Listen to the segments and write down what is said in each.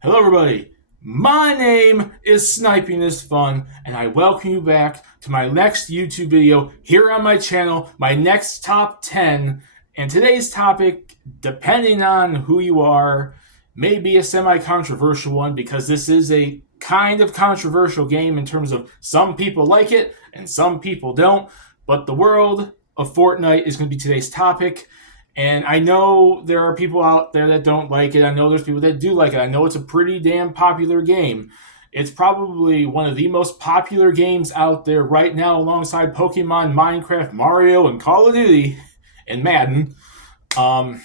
Hello, everybody. My name is Sniping is Fun, and I welcome you back to my next YouTube video here on my channel, my next top 10. And today's topic, depending on who you are, may be a semi controversial one because this is a kind of controversial game in terms of some people like it and some people don't. But the world of Fortnite is going to be today's topic. And I know there are people out there that don't like it. I know there's people that do like it. I know it's a pretty damn popular game. It's probably one of the most popular games out there right now, alongside Pokemon, Minecraft, Mario, and Call of Duty, and Madden. Um,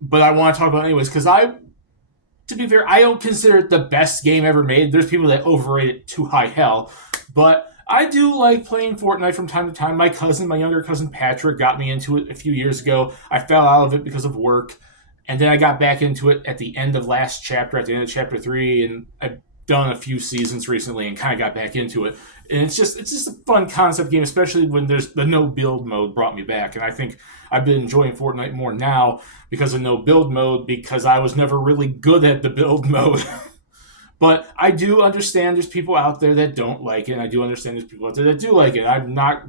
but I want to talk about it anyways because to be fair, I don't consider it the best game ever made. There's people that overrate it to high hell, but I do like playing Fortnite from time to time. My younger cousin Patrick, got me into it a few years ago. I fell out of it because of work, and then I got back into it at the end of last chapter, at the end of chapter 3, and I've done a few seasons recently and kind of got back into it. And it's just a fun concept game, especially when there's the no build mode brought me back. And I think I've been enjoying Fortnite more now because of no build mode, because I was never really good at the build mode. But I do understand there's people out there that don't like it, and I do understand there's people out there that do like it. I'm not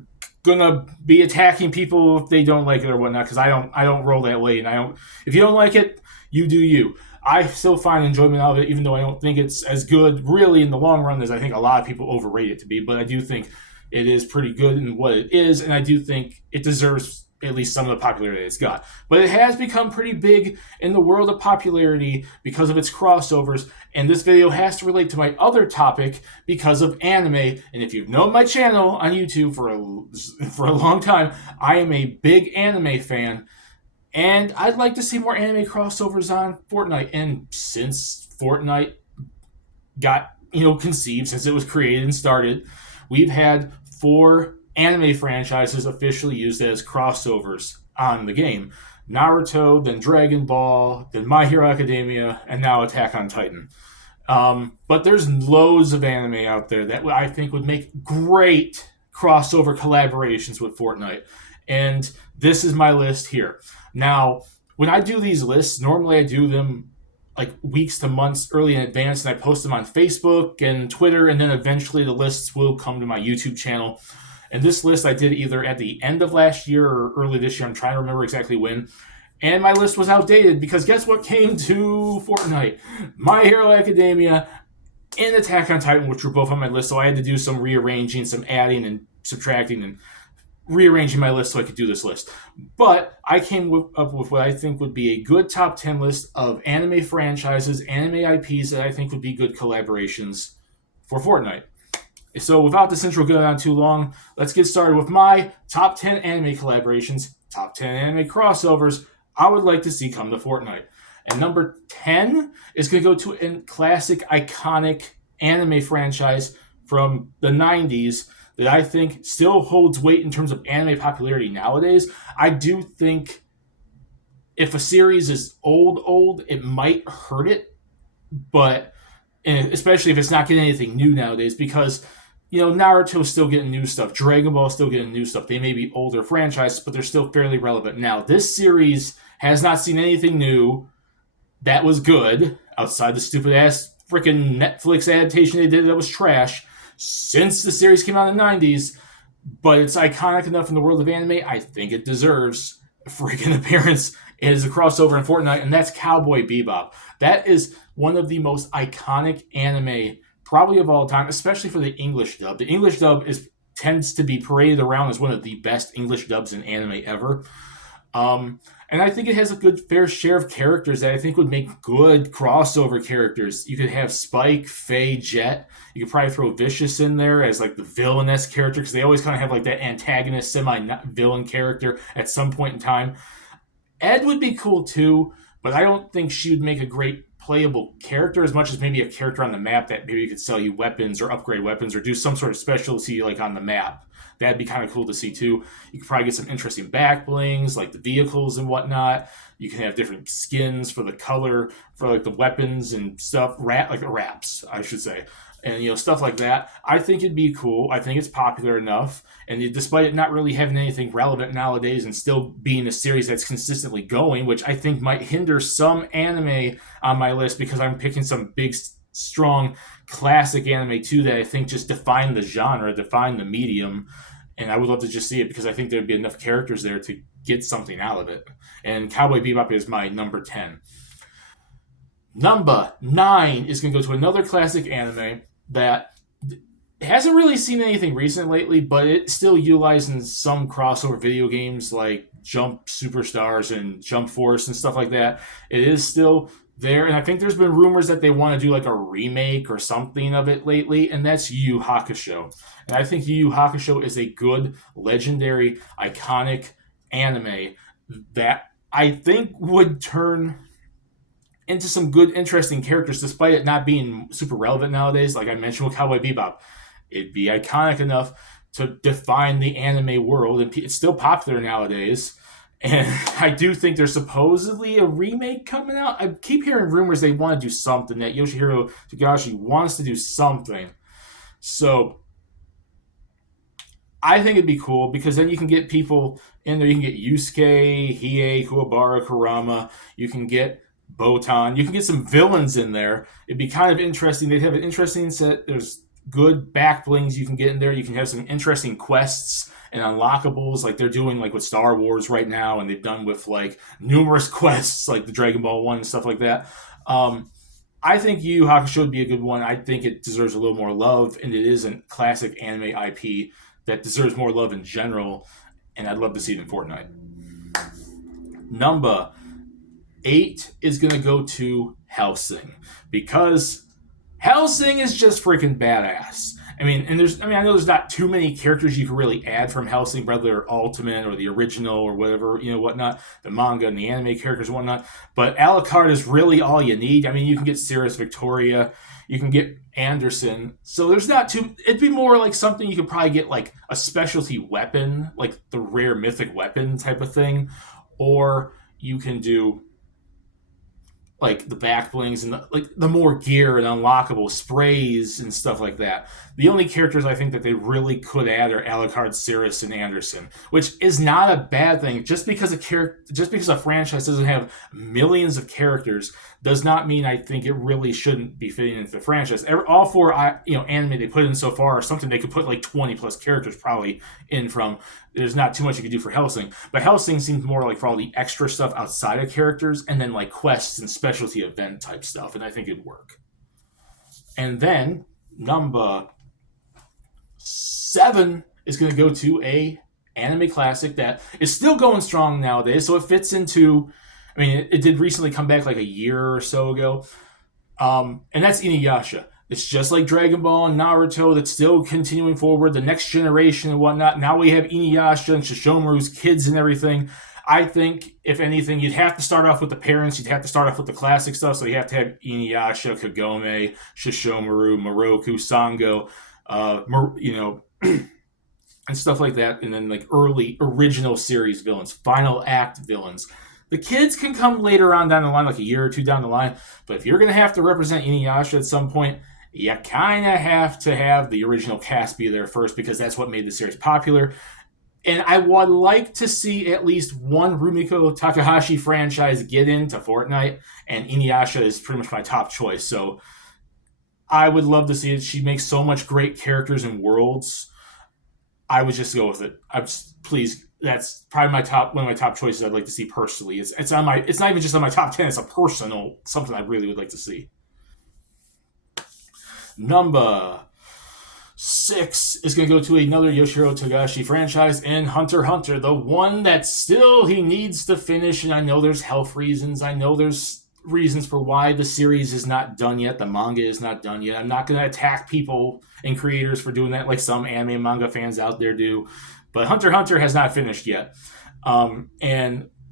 gonna be attacking people if they don't like it or whatnot, because I don't roll that way, and I don't. If you don't like it, you do you. I still find enjoyment out of it, even though I don't think it's as good really in the long run as I think a lot of people overrate it to be. But I do think it is pretty good in what it is, and I do think it deserves at least some of the popularity it's got. But it has become pretty big in the world of popularity because of its crossovers, and this video has to relate to my other topic because of anime. And if you've known my channel on YouTube for a long time, I am a big anime fan, and I'd like to see more anime crossovers on Fortnite. And since Fortnite got conceived, since it was created and started, we've had 4 anime franchises officially used as crossovers on the game: Naruto, then Dragon Ball, then My Hero Academia, and now Attack on Titan. But there's loads of anime out there that I think would make great crossover collaborations with Fortnite. And this is my list here. Now, when I do these lists, normally I do them like weeks to months early in advance, and I post them on Facebook and Twitter, and then eventually the lists will come to my YouTube channel. And this list I did either at the end of last year or early this year. I'm trying to remember exactly when. And my list was outdated because guess what came to Fortnite? My Hero Academia and Attack on Titan, which were both on my list. So I had to do some rearranging, some adding and subtracting, and rearranging my list so I could do this list. But I came up with what I think would be a good top 10 list of anime franchises, anime IPs that I think would be good collaborations for Fortnite. So without this intro going on too long, let's get started with my top 10 anime collaborations, top 10 anime crossovers I would like to see come to Fortnite. And number 10 is going to go to a classic, iconic anime franchise from the 90s that I think still holds weight in terms of anime popularity nowadays. I do think if a series is old, it might hurt it, but especially if it's not getting anything new nowadays, because Naruto's still getting new stuff, Dragon Ball's still getting new stuff. They may be older franchises, but they're still fairly relevant now. This series has not seen anything new that was good outside the stupid ass freaking Netflix adaptation they did that was trash since the series came out in the 90s. But it's iconic enough in the world of anime. I think it deserves a freaking appearance as a crossover in Fortnite, and that's Cowboy Bebop. That is one of the most iconic anime probably of all time, especially for the English dub. The English dub tends to be paraded around as one of the best English dubs in anime ever. And I think it has a good fair share of characters that I think would make good crossover characters. You could have Spike, Faye, Jet. You could probably throw Vicious in there as like the villainous character, because they always kind of have like that antagonist, semi-villain character at some point in time. Ed would be cool too, but I don't think she would make a great playable character as much as maybe a character on the map that maybe could sell you weapons or upgrade weapons or do some sort of specialty like on the map. That'd be kind of cool to see too. You could probably get some interesting back blings like the vehicles and whatnot. You can have different skins for the color for like the weapons and stuff, like the wraps, I should say. and stuff like that. I think it'd be cool. I think it's popular enough, and despite it not really having anything relevant nowadays and still being a series that's consistently going, which I think might hinder some anime on my list because I'm picking some big, strong, classic anime too that I think just define the genre, define the medium, and I would love to just see it because I think there'd be enough characters there to get something out of it. And Cowboy Bebop is my number 10. Number 9 is going to go to another classic anime that hasn't really seen anything recent lately, but it's still utilizing some crossover video games like Jump Superstars and Jump Force and stuff like that. It is still there, and I think there's been rumors that they want to do like a remake or something of it lately, and that's Yu Yu Hakusho. And I think Yu Yu Hakusho is a good, legendary, iconic anime that I think would turn into some good, interesting characters, despite it not being super relevant nowadays. Like I mentioned with Cowboy Bebop, it'd be iconic enough to define the anime world, and it's still popular nowadays. And I do think there's supposedly a remake coming out. I keep hearing rumors they want to do something, that Yoshihiro Togashi wants to do something. So I think it'd be cool because then you can get people in there. You can get Yusuke, Hiei, Kuwabara, Kurama. You can get Botan. You can get some villains in there. It'd be kind of interesting. They'd have an interesting set. There's good back blings you can get in there. You can have some interesting quests and unlockables like they're doing like with Star Wars right now, and they've done with like numerous quests like the Dragon Ball one and stuff like that. I think Yu Yu Hakusho would be a good one. I think it deserves a little more love, and it is a classic anime IP that deserves more love in general, and I'd love to see it in Fortnite. Number 8 is going to go to Hellsing because Hellsing is just freaking badass. I know there's not too many characters you can really add from Hellsing, whether they're Ultimate or the original or whatever, whatnot, the manga and the anime characters and whatnot. But Alucard is really all you need. I mean, you can get Cirrus Victoria, you can get Anderson. So there's not too. It'd be more like something you could probably get like a specialty weapon, like the rare mythic weapon type of thing, or you can do like the back blings and the more gear and unlockable sprays and stuff like that. The only characters I think that they really could add are Alucard, Cirrus, and Anderson, which is not a bad thing. Just because a franchise doesn't have millions of characters does not mean I think it really shouldn't be fitting into the franchise. All 4 anime they put in so far are something they could put like 20 plus characters probably in from. There's not too much you could do for Hellsing, but Hellsing seems more like for all the extra stuff outside of characters and then like quests and specialty event type stuff, and I think it'd work. And then number 7 is going to go to a anime classic that is still going strong nowadays, so it fits into. I mean, it did recently come back like a year or so ago, and that's Inuyasha. It's just like Dragon Ball and Naruto that's still continuing forward, the next generation and whatnot. Now we have Inuyasha and Shishomaru's kids and everything. I think, if anything, you'd have to start off with the parents. You'd have to start off with the classic stuff. So you have to have Inuyasha, Kagome, Shishomaru, Moroku, Sango, and stuff like that. And then like early original series villains, final act villains. The kids can come later on down the line, like a year or two down the line. But if you're going to have to represent Inuyasha at some point, you kind of have to have the original cast be there first because that's what made the series popular. And I would like to see at least one Rumiko Takahashi franchise get into Fortnite, and Inuyasha is pretty much my top choice. So I would love to see it. She makes so much great characters and worlds. I would just go with it. Please. That's probably one of my top choices I'd like to see personally. It's not even just on my top 10. It's a personal something I really would like to see. Number 6 is going to go to another Yoshihiro Togashi franchise in Hunter x Hunter, the one that still he needs to finish. And I know there's health reasons. I know there's reasons for why the series is not done yet. The manga is not done yet. I'm not going to attack people and creators for doing that like some anime and manga fans out there do. But Hunter x Hunter has not finished yet.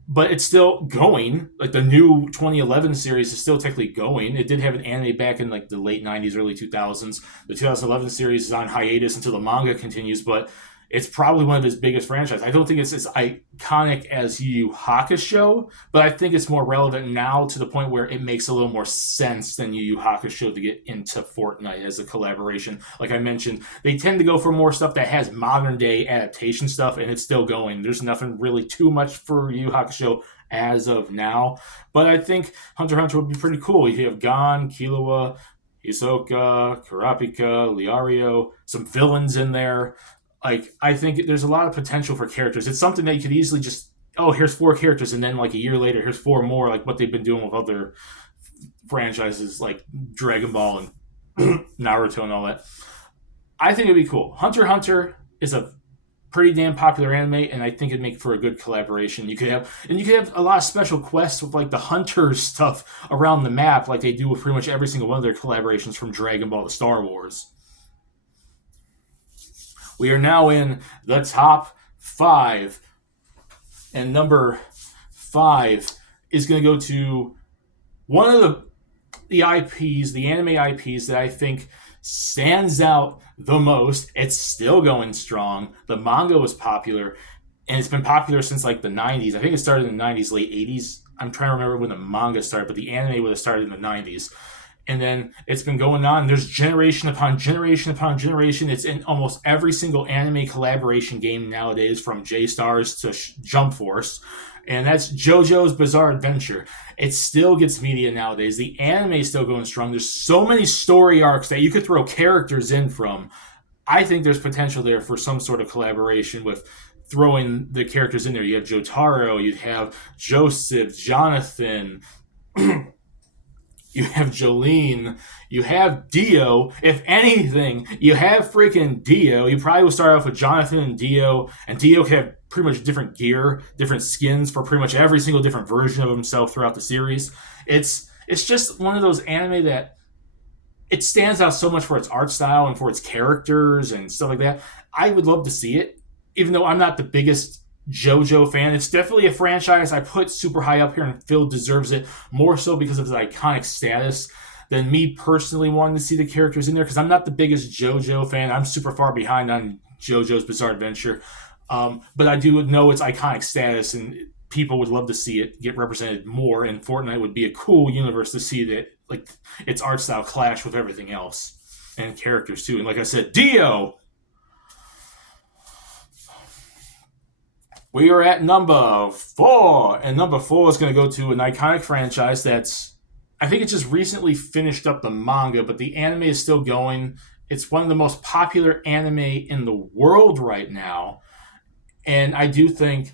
But it's still going. Like the new 2011 series is still technically going. It did have an anime back in like the late 90s, early 2000s. The 2011 series is on hiatus until the manga continues. But it's probably one of his biggest franchises. I don't think it's as iconic as Yu Yu Hakusho, but I think it's more relevant now to the point where it makes a little more sense than Yu Yu Hakusho to get into Fortnite as a collaboration. Like I mentioned, they tend to go for more stuff that has modern day adaptation stuff, and it's still going. There's nothing really too much for Yu Yu Hakusho as of now, but I think Hunter x Hunter would be pretty cool. You have Gon, Killua, Hisoka, Kurapika, Liario, some villains in there. Like, I think there's a lot of potential for characters. It's something that you could easily just, oh, here's 4 characters, and then like a year later, here's 4 more, like what they've been doing with other franchises like Dragon Ball and Naruto and all that. I think it'd be cool. Hunter x Hunter is a pretty damn popular anime, and I think it'd make for a good collaboration. You could have a lot of special quests with like the hunters stuff around the map, like they do with pretty much every single one of their collaborations from Dragon Ball to Star Wars. We are now in the top 5, and number 5 is going to go to one of the IPs, the anime IPs that I think stands out the most. It's still going strong. The manga was popular, and it's been popular since like the 90s. I think it started in the 90s, late 80s. I'm trying to remember when the manga started, but the anime would have started in the 90s. And then it's been going on. There's generation upon generation upon generation. It's in almost every single anime collaboration game nowadays, from J-Stars to Jump Force. And that's JoJo's Bizarre Adventure. It still gets media nowadays. The anime is still going strong. There's so many story arcs that you could throw characters in from. I think there's potential there for some sort of collaboration with throwing the characters in there. You have Jotaro, you'd have Joseph, Jonathan, you have Jolene, you have Dio. If anything, you have freaking Dio. You probably will start off with Jonathan and Dio can have pretty much different gear, different skins for pretty much every single different version of himself throughout the series. It's just one of those anime that it stands out so much for its art style and for its characters and stuff like that. I would love to see it, even though I'm not the biggest JoJo fan. It's definitely a franchise I put super high up here, and Phil deserves it more so because of his iconic status than me personally wanting to see the characters in there, because I'm not the biggest JoJo fan. I'm super far behind on JoJo's Bizarre Adventure. But I do know its iconic status, and people would love to see it get represented more, and Fortnite would be a cool universe to see that, like, its art style clash with everything else, and characters too. And like I said, Dio! We are at number 4, and number 4 is going to go to an iconic franchise that's, I think it just recently finished up the manga, but the anime is still going. It's one of the most popular anime in the world right now, and I do think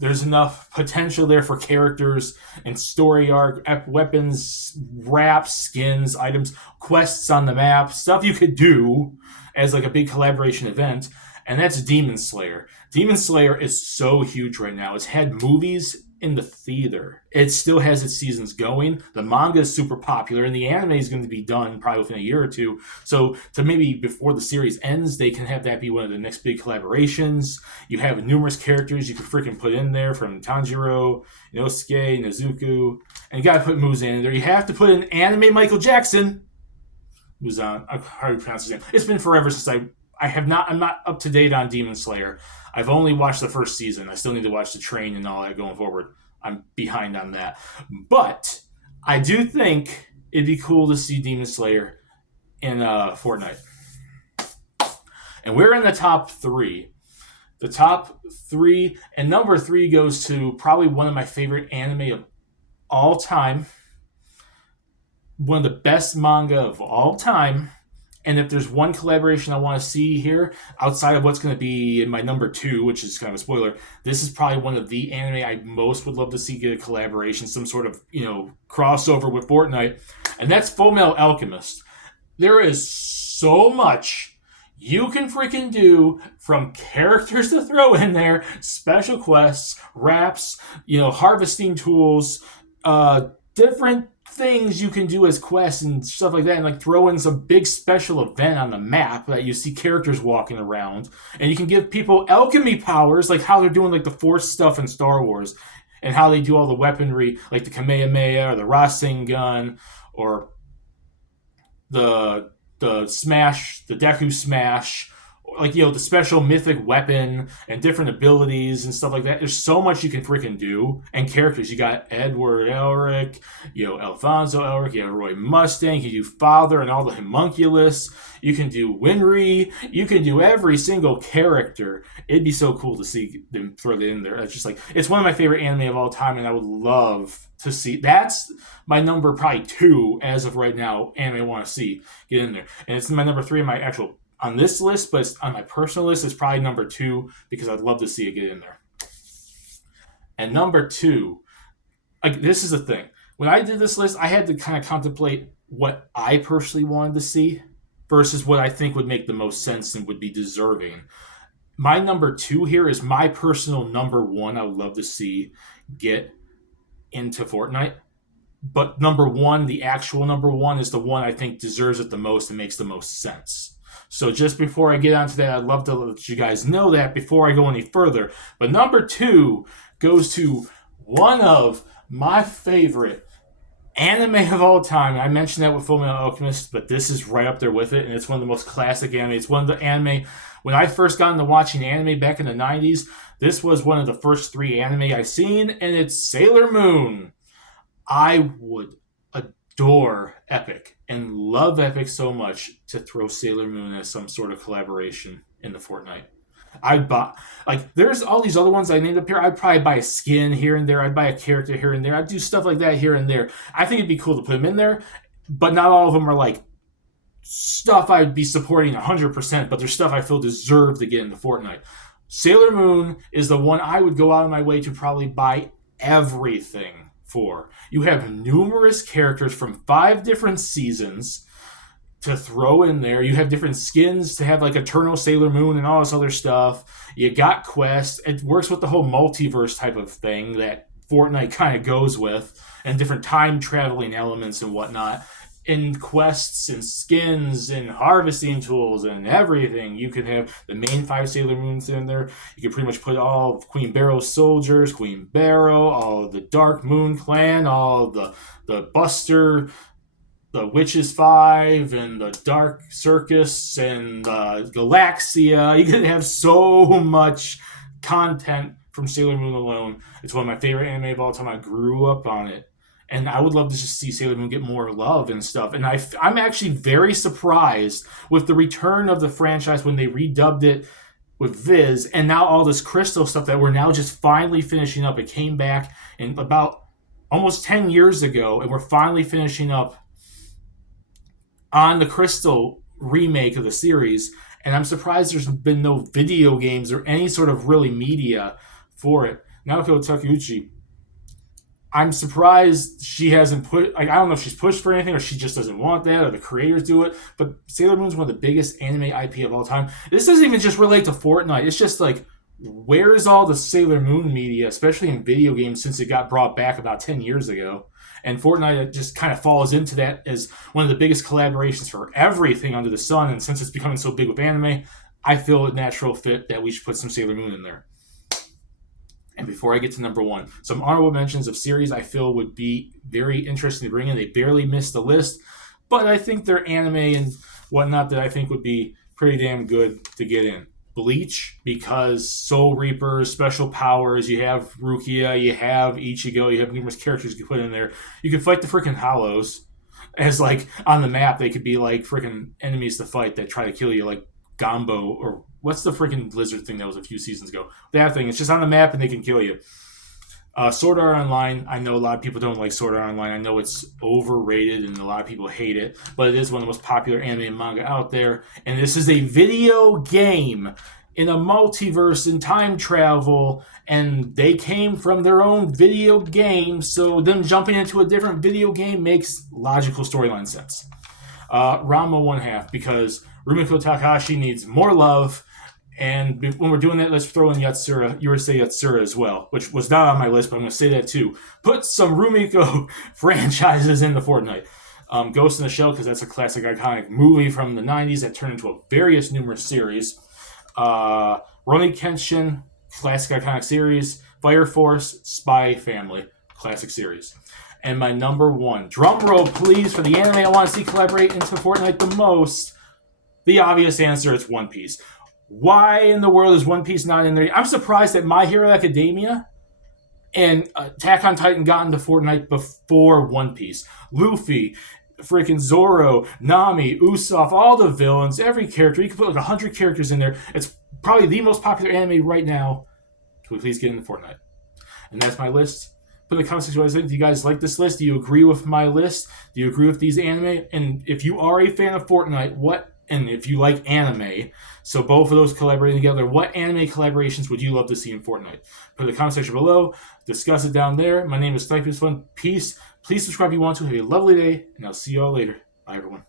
there's enough potential there for characters and story arc, weapons, wraps, skins, items, quests on the map, stuff you could do as like a big collaboration event, and that's Demon Slayer. Demon Slayer is so huge right now. It's had movies in the theater. It still has its seasons going. The manga is super popular, and the anime is going to be done probably within a year or two. So to maybe before the series ends, they can have that be one of the next big collaborations. You have numerous characters you could freaking put in there, from Tanjiro, Inosuke, Nezuko, and you got to put Muzan in there. You have to put an anime Michael Jackson. Muzan, how do you pronounce his name? It's been forever since I'm not up to date on Demon Slayer. I've only watched the first season. I still need to watch the train and all that going forward. I'm behind on that. But I do think it'd be cool to see Demon Slayer in Fortnite. And we're in the top 3. The top 3, and number 3 goes to probably one of my favorite anime of all time. One of the best manga of all time. And if there's one collaboration I want to see here, outside of what's going to be in my number 2, which is kind of a spoiler, this is probably one of the anime I most would love to see get a collaboration, some sort of, crossover with Fortnite. And that's Fullmetal Alchemist. There is so much you can freaking do, from characters to throw in there, special quests, wraps, harvesting tools, different things you can do as quests and stuff like that, and like throw in some big special event on the map that you see characters walking around, and you can give people alchemy powers, like how they're doing like the Force stuff in Star Wars, and how they do all the weaponry, like the Kamehameha or the Rasengan, or the Smash, the Deku Smash, like, the special mythic weapon and different abilities and stuff like that. There's so much you can freaking do. And characters, you got Edward Elric, Alfonso Elric, you have Roy Mustang, you can do Father and all the homunculus, you can do Winry, you can do every single character. It'd be so cool to see them throw it in there. It's just like, it's one of my favorite anime of all time, and I would love to see. That's my number probably 2 as of right now, anime I want to see get in there. And it's my number 3 in my actual on this list, but on my personal list, it's probably number 2 because I'd love to see it get in there. And number 2, like, this is the thing. When I did this list, I had to kind of contemplate what I personally wanted to see versus what I think would make the most sense and would be deserving. My number 2 here is my personal number 1 I would love to see get into Fortnite. But number 1, the actual number 1, is the one I think deserves it the most and makes the most sense. So just before I get onto that, I'd love to let you guys know that before I go any further. But number 2 goes to one of my favorite anime of all time. I mentioned that with Fullmetal Alchemist, but this is right up there with it, and it's one of the most classic anime. It's one of the anime, when I first got into watching anime back in the 90s, this was one of the first 3 anime I've seen, and it's Sailor Moon. I would adore Epic and love Epic so much to throw Sailor Moon as some sort of collaboration in the Fortnite. I'd buy, like, there's all these other ones I named up here. I'd probably buy a skin here and there. I'd buy a character here and there. I'd do stuff like that here and there. I think it'd be cool to put them in there, but not all of them are like stuff I'd be supporting 100%, but there's stuff I feel deserve to get into Fortnite. Sailor Moon is the one I would go out of my way to probably buy everything for. You have numerous characters from 5 different seasons to throw in there. You have different skins to have, like Eternal Sailor Moon and all this other stuff. You got quests. It works with the whole multiverse type of thing that Fortnite kind of goes with, and different time traveling elements and whatnot. And quests and skins and harvesting tools and everything. You can have the main 5 Sailor Moons in there. You can pretty much put all of Queen Barrow's soldiers, Queen Barrow, all of the Dark Moon Clan, all of the Buster, the Witches 5, and the Dark Circus, and Galaxia. You can have so much content from Sailor Moon alone. It's one of my favorite anime of all time. I grew up on it. And I would love to just see Sailor Moon get more love and stuff. And I'm actually very surprised with the return of the franchise when they redubbed it with Viz, and now all this Crystal stuff that we're now just finally finishing up. It came back in about almost 10 years ago, and we're finally finishing up on the Crystal remake of the series. And I'm surprised there's been no video games or any sort of really media for it. Naoko Takeuchi, I'm surprised she hasn't put, like, I don't know if she's pushed for anything or she just doesn't want that or the creators do it, but Sailor Moon's one of the biggest anime IP of all time. This doesn't even just relate to Fortnite. It's just like, where's all the Sailor Moon media, especially in video games, since it got brought back about 10 years ago? And Fortnite just kind of falls into that as one of the biggest collaborations for everything under the sun, and since it's becoming so big with anime, I feel a natural fit that we should put some Sailor Moon in there. And before I get to number 1, some honorable mentions of series I feel would be very interesting to bring in. They barely missed the list, but I think they're anime and whatnot that I think would be pretty damn good to get in. Bleach, because Soul Reaper, special powers, you have Rukia, you have Ichigo, you have numerous characters you can put in there. You can fight the freaking Hollows, as like on the map they could be like freaking enemies to fight that try to kill you, like Gombo, or what's the freaking lizard thing that was a few seasons ago? That thing, it's just on the map and they can kill you. Sword Art Online, I know a lot of people don't like Sword Art Online. I know it's overrated and a lot of people hate it, but it is one of the most popular anime and manga out there. And this is a video game in a multiverse and time travel, and they came from their own video game, so them jumping into a different video game makes logical storyline sense. Ranma 1/2, because Rumiko Takahashi needs more love. And when we're doing that, let's throw in Yatsura, Urusei Yatsura as well, which was not on my list, but I'm going to say that too. Put some Rumiko franchises into Fortnite. Ghost in the Shell, because that's a classic, iconic movie from the 90s that turned into a various numerous series. Rurouni Kenshin, classic, iconic series. Fire Force, Spy Family, classic series. And my number 1, drum roll please, for the anime I want to see collaborate into Fortnite the most. The obvious answer is One Piece. Why in the world is One Piece not in there? I'm surprised that My Hero Academia and Attack on Titan got into Fortnite before One Piece. Luffy, freaking Zoro, Nami, Usopp, all the villains, every character. You can put like 100 characters in there. It's probably the most popular anime right now. Can we please get into Fortnite? And that's my list. Put in the comment section what you think. Do you guys like this list? Do you agree with my list? Do you agree with these anime? And if you are a fan of Fortnite, and if you like anime, so both of those collaborating together, what anime collaborations would you love to see in Fortnite? Put in the comment section below. Discuss it down there. My name is Sniping Fun. Peace. Please subscribe if you want to. Have a lovely day, and I'll see you all later. Bye, everyone.